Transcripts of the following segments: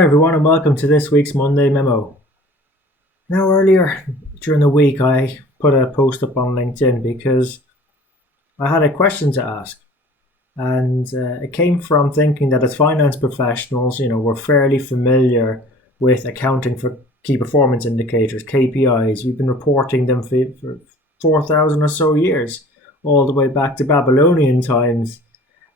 Hi everyone and welcome to this week's Monday Memo. Now earlier during the week I put a post up on LinkedIn because I had a question to ask, and it came from thinking that as finance professionals, we're fairly familiar with accounting for key performance indicators, KPIs. We've been reporting them for 4,000 or so years, all the way back to Babylonian times.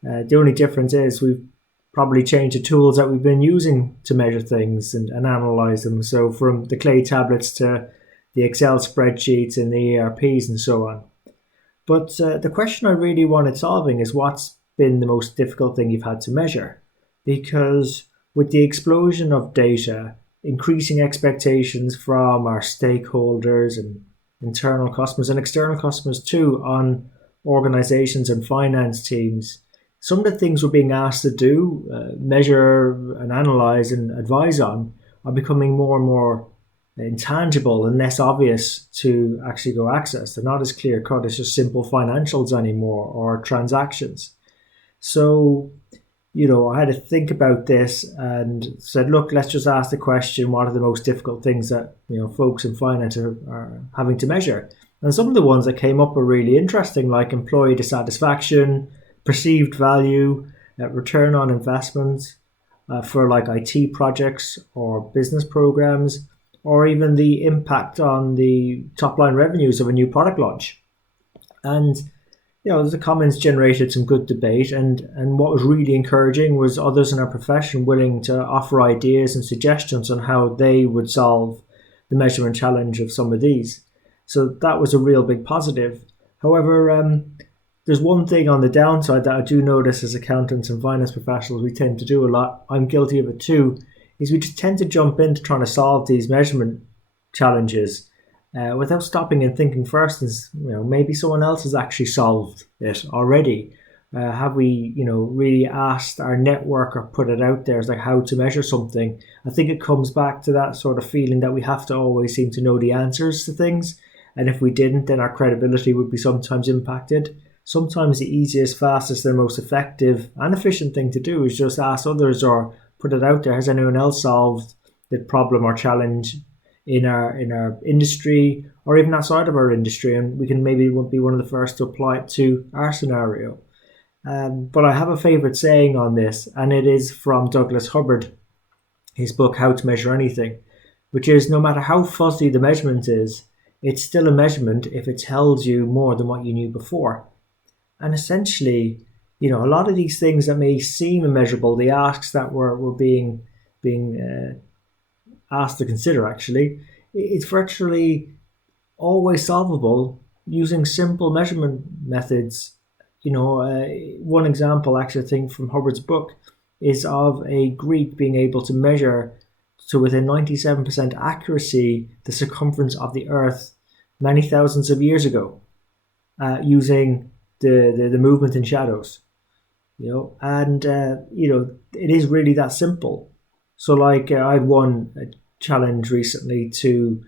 The only difference is we've probably changed the tools that we've been using to measure things and analyze them. So from the clay tablets to the Excel spreadsheets and the ERPs and so on. But the question I really wanted solving is what's been the most difficult thing you've had to measure? Because with the explosion of data, increasing expectations from our stakeholders and internal customers and external customers too on organizations and finance teams, some of the things we're being asked to do, measure and analyze and advise on, are becoming more and more intangible and less obvious to actually go access. They're not as clear cut as just simple financials anymore or transactions. So, I had to think about this and said, look, let's just ask the question, what are the most difficult things that, folks in finance are having to measure? And some of the ones that came up were really interesting, like employee dissatisfaction, perceived value, return on investment for like IT projects or business programs, or even the impact on the top line revenues of a new product launch. And the comments generated some good debate, and what was really encouraging was others in our profession willing to offer ideas and suggestions on how they would solve the measurement challenge of some of these. So that was a real big positive. However, there's one thing on the downside that I do notice as accountants and finance professionals we tend to do a lot. I'm guilty of it too, is we just tend to jump into trying to solve these measurement challenges without stopping and thinking first. Is maybe someone else has actually solved it already. Have we really asked our network or put it out there as like how to measure something? I think it comes back to that sort of feeling that we have to always seem to know the answers to things, and if we didn't, then our credibility would be sometimes impacted. Sometimes the easiest, fastest, and most effective and efficient thing to do is just ask others or put it out there. Has anyone else solved the problem or challenge in our industry or even outside of our industry? And we can maybe be one of the first to apply it to our scenario. But I have a favorite saying on this, and it is from Douglas Hubbard, his book, How to Measure Anything, which is no matter how fuzzy the measurement is, it's still a measurement if it tells you more than what you knew before. And essentially, a lot of these things that may seem immeasurable, the asks that we're being asked to consider, actually, it's virtually always solvable using simple measurement methods. One example, actually, I think from Hubbard's book is of a Greek being able to measure to within 97% accuracy the circumference of the Earth many thousands of years ago using the movement in shadows, and it is really that simple. So like I had one challenge recently to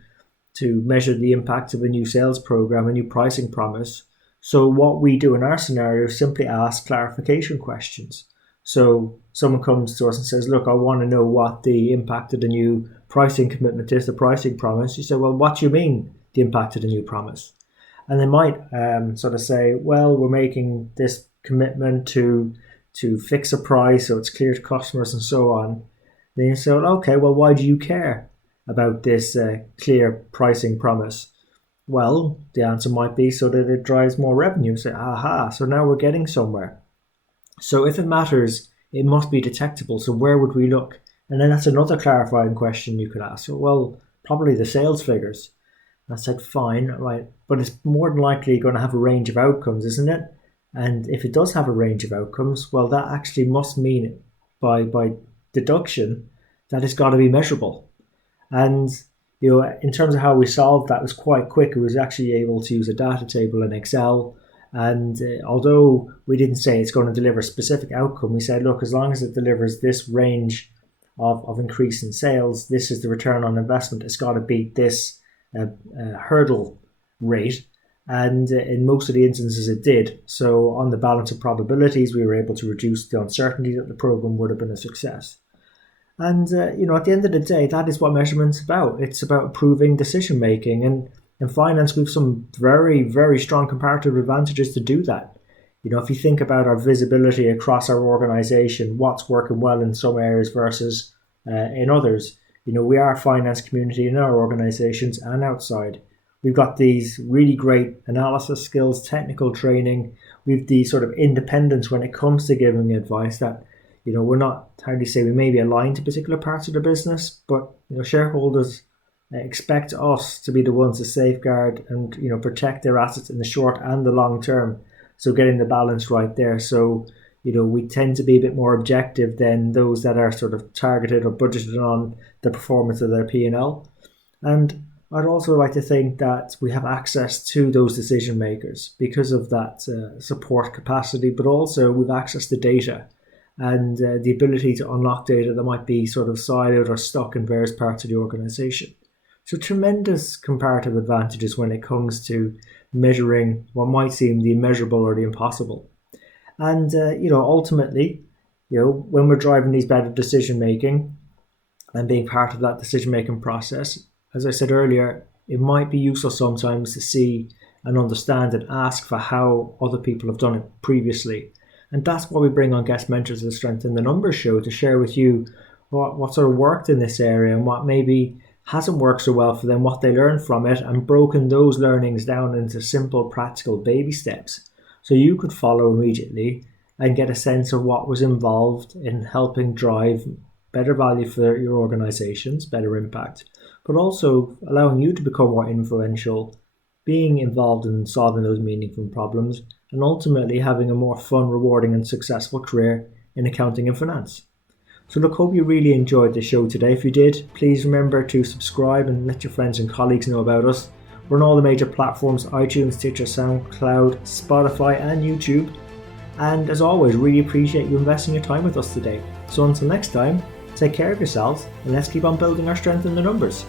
measure the impact of a new sales program, a new pricing promise. So what we do in our scenario is simply ask clarification questions. So someone comes to us and says, look, I want to know what the impact of the new pricing commitment is, the pricing promise. You say, well, what do you mean the impact of the new promise? And they might sort of say, well, we're making this commitment to fix a price so it's clear to customers and so on. Then you say, well, okay, well, why do you care about this clear pricing promise? Well, the answer might be so that it drives more revenue. Say, aha, so now we're getting somewhere. So if it matters, it must be detectable. So where would we look? And then that's another clarifying question you could ask. Well, probably the sales figures. I said, fine, right, but it's more than likely going to have a range of outcomes, isn't it? And if it does have a range of outcomes, well, that actually must mean by deduction that it's got to be measurable. And in terms of how we solved that, it was quite quick. It was actually able to use a data table in Excel. And although we didn't say it's going to deliver a specific outcome, we said, look, as long as it delivers this range of increase in sales, this is the return on investment. It's got to beat this hurdle rate, and in most of the instances it did. So on the balance of probabilities, we were able to reduce the uncertainty that the program would have been a success. And at the end of the day, that is what measurement's about. It's about improving decision making, and in finance, we've some very, very strong comparative advantages to do that. If you think about our visibility across our organization, what's working well in some areas versus in others. We are a finance community in our organizations and outside. We've got these really great analysis skills, technical training. We've the sort of independence when it comes to giving advice that, we're not, how do you say, we may be aligned to particular parts of the business, but, shareholders expect us to be the ones to safeguard and, protect their assets in the short and the long term. So getting the balance right there. So, we tend to be a bit more objective than those that are sort of targeted or budgeted on the performance of their P&L. And I'd also like to think that we have access to those decision makers because of that support capacity, but also we've access to data and the ability to unlock data that might be sort of siloed or stuck in various parts of the organization. So tremendous comparative advantages when it comes to measuring what might seem the immeasurable or the impossible. And, ultimately, when we're driving these better decision making and being part of that decision making process, as I said earlier, it might be useful sometimes to see and understand and ask for how other people have done it previously. And that's why we bring on guest mentors of the Strength in the Numbers show to share with you what sort of worked in this area and what maybe hasn't worked so well for them, what they learned from it, and broken those learnings down into simple, practical baby steps. So you could follow immediately and get a sense of what was involved in helping drive better value for your organizations, better impact, but also allowing you to become more influential, being involved in solving those meaningful problems, and ultimately having a more fun, rewarding, and successful career in accounting and finance. So look, hope you really enjoyed the show today. If you did, please remember to subscribe and let your friends and colleagues know about us. We're on all the major platforms: iTunes, Stitcher, SoundCloud, Spotify, and YouTube. And as always, really appreciate you investing your time with us today. So until next time, take care of yourselves and let's keep on building our strength in the numbers.